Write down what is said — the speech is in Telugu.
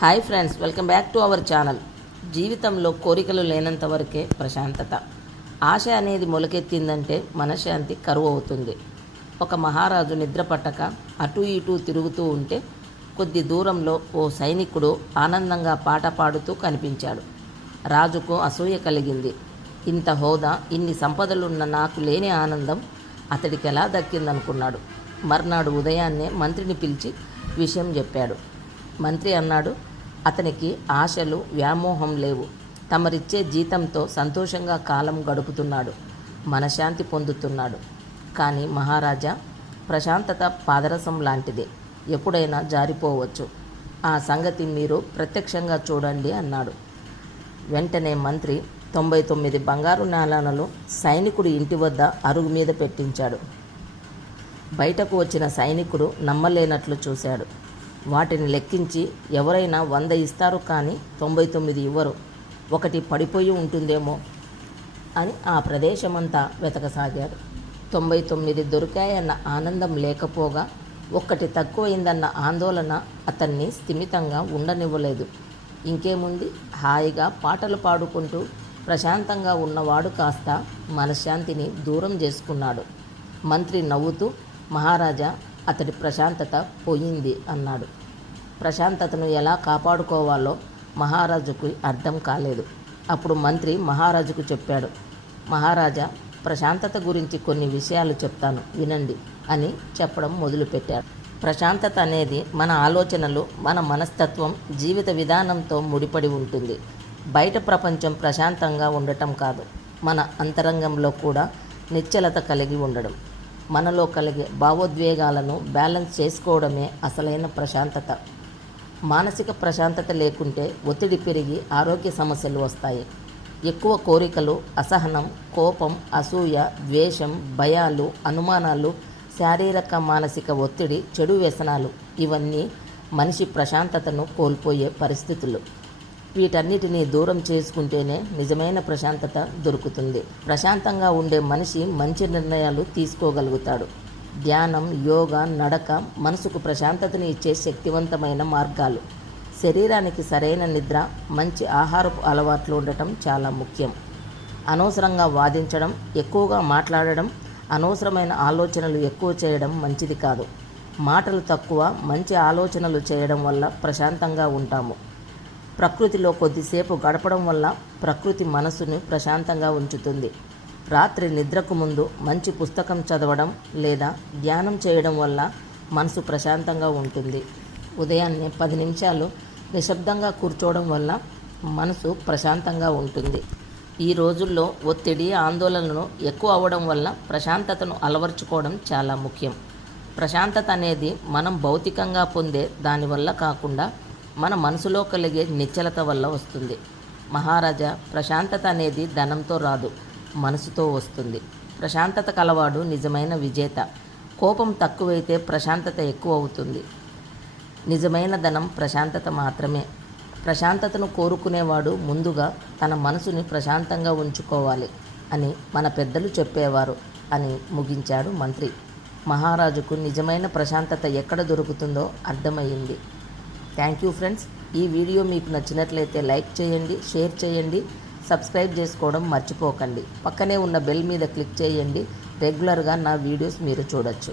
Hi friends, welcome back to our channel. జీవితంలో కోరికలు లేనంత వరకే ప్రశాంతత. ఆశ అనేది మొలకెత్తిందంటే మనశ్శాంతి కరువు అవుతుంది. ఒక మహారాజు నిద్ర పట్టక అటు ఇటు తిరుగుతూ ఉంటే కొద్ది దూరంలో ఓ సైనికుడు ఆనందంగా పాట పాడుతూ కనిపించాడు. రాజుకు అసూయ కలిగింది. ఇంత హోదా, ఇన్ని సంపదలున్న నాకు లేని ఆనందం అతడికి ఎలా దక్కిందనుకున్నాడు. మర్నాడు ఉదయాన్నే మంత్రిని పిలిచి విషయం చెప్పాడు. మంత్రి అన్నాడు, అతనికి ఆశలు, వ్యామోహం లేవు. తమరిచ్చే జీతంతో సంతోషంగా కాలం గడుపుతున్నాడు, మనశ్శాంతి పొందుతున్నాడు. కానీ మహారాజా, ప్రశాంతత పాదరసం లాంటిదే, ఎప్పుడైనా జారిపోవచ్చు. ఆ సంగతి మీరు ప్రత్యక్షంగా చూడండి అన్నాడు. వెంటనే మంత్రి 99 బంగారు నాణాలను సైనికుడి ఇంటి వద్ద అరుగు మీద పెట్టించాడు. బయటకు వచ్చిన సైనికుడు నమ్మలేనట్లు చూశాడు. వాటిని లెక్కించి, ఎవరైనా 100 ఇస్తారు కానీ 99 ఇవ్వరు, ఒకటి పడిపోయి ఉంటుందేమో అని ఆ ప్రదేశమంతా వెతకసాగాడు. 99 దొరికాయన్న ఆనందం లేకపోగా ఒక్కటి తక్కువైందన్న ఆందోళన అతన్ని స్థిమితంగా ఉండనివ్వలేదు. ఇంకేముంది, హాయిగా పాటలు పాడుకుంటూ ప్రశాంతంగా ఉన్నవాడు కాస్త మనశ్శాంతిని దూరం చేసుకున్నాడు. మంత్రి నవ్వుతూ, మహారాజా, అతడి ప్రశాంతత పోయింది అన్నాడు. ప్రశాంతతను ఎలా కాపాడుకోవాలో మహారాజుకు అర్థం కాలేదు. అప్పుడు మంత్రి మహారాజుకు చెప్పాడు, మహారాజా, ప్రశాంతత గురించి కొన్ని విషయాలు చెప్తాను, వినండి అని చెప్పడం మొదలుపెట్టాడు. ప్రశాంతత అనేది మన ఆలోచనలు, మన మనస్తత్వం, జీవిత విధానంతో ముడిపడి ఉంటుంది. బయట ప్రపంచం ప్రశాంతంగా ఉండటం కాదు, మన అంతరంగంలో కూడా నిశ్చలత కలిగి ఉండడం. మనలో కలిగే భావోద్వేగాలను బ్యాలెన్స్ చేసుకోవడమే అసలైన ప్రశాంతత. మానసిక ప్రశాంతత లేకుంటే ఒత్తిడి పెరిగి ఆరోగ్య సమస్యలు వస్తాయి. ఎక్కువ కోరికలు, అసహనం, కోపం, అసూయ, ద్వేషం, భయాలు, అనుమానాలు, శారీరక మానసిక ఒత్తిడి, చెడు వ్యసనాలు, ఇవన్నీ మనిషి ప్రశాంతతను కోల్పోయే పరిస్థితులు. వీటన్నిటినీ దూరం చేసుకుంటేనే నిజమైన ప్రశాంతత దొరుకుతుంది. ప్రశాంతంగా ఉండే మనిషి మంచి నిర్ణయాలు తీసుకోగలుగుతాడు. ధ్యానం, యోగా, నడక మనసుకు ప్రశాంతతని ఇచ్చే శక్తివంతమైన మార్గాలు. శరీరానికి సరైన నిద్ర, మంచి ఆహారపు అలవాట్లు ఉండటం చాలా ముఖ్యం. అనవసరంగా వాదించడం, ఎక్కువగా మాట్లాడడం, అనవసరమైన ఆలోచనలు ఎక్కువ చేయడం మంచిది కాదు. మాటలు తక్కువ, మంచి ఆలోచనలు చేయడం వల్ల ప్రశాంతంగా ఉంటాము. ప్రకృతిలో కొద్దిసేపు గడపడం వల్ల ప్రకృతి మనసుని ప్రశాంతంగా ఉంచుతుంది. రాత్రి నిద్రకు ముందు మంచి పుస్తకం చదవడం లేదా ధ్యానం చేయడం వల్ల మనసు ప్రశాంతంగా ఉంటుంది. ఉదయాన్నే 10 నిమిషాలు నిశ్శబ్దంగా కూర్చోవడం వల్ల మనసు ప్రశాంతంగా ఉంటుంది. ఈ రోజుల్లో ఒత్తిడి, ఆందోళనలు ఎక్కువ అవ్వడం వల్ల ప్రశాంతతను అలవర్చుకోవడం చాలా ముఖ్యం. ప్రశాంతత అనేది మనం భౌతికంగా పొందే దానివల్ల కాకుండా మన మనసులో కలిగే నిశ్చలత వల్ల వస్తుంది. మహారాజా, ప్రశాంతత అనేది ధనంతో రాదు, మనసుతో వస్తుంది. ప్రశాంతత కలవాడు నిజమైన విజేత. కోపం తక్కువైతే ప్రశాంతత ఎక్కువ అవుతుంది. నిజమైన ధనం ప్రశాంతత మాత్రమే. ప్రశాంతతను కోరుకునేవాడు ముందుగా తన మనసుని ప్రశాంతంగా ఉంచుకోవాలి అని మన పెద్దలు చెప్పేవారు అని ముగించాడు మంత్రి. మహారాజుకు నిజమైన ప్రశాంతత ఎక్కడ దొరుకుతుందో అర్థమయ్యింది. Thank you friends. ఈ వీడియో మీకు నచ్చినట్లయితే లైక్ చేయండి, షేర్ చేయండి, సబ్స్క్రైబ్ చేసుకోవడం మర్చిపోకండి. పక్కనే ఉన్న బెల్ మీద క్లిక్ చేయండి. రెగ్యులర్గా నా వీడియోస్ మీరు చూడొచ్చు.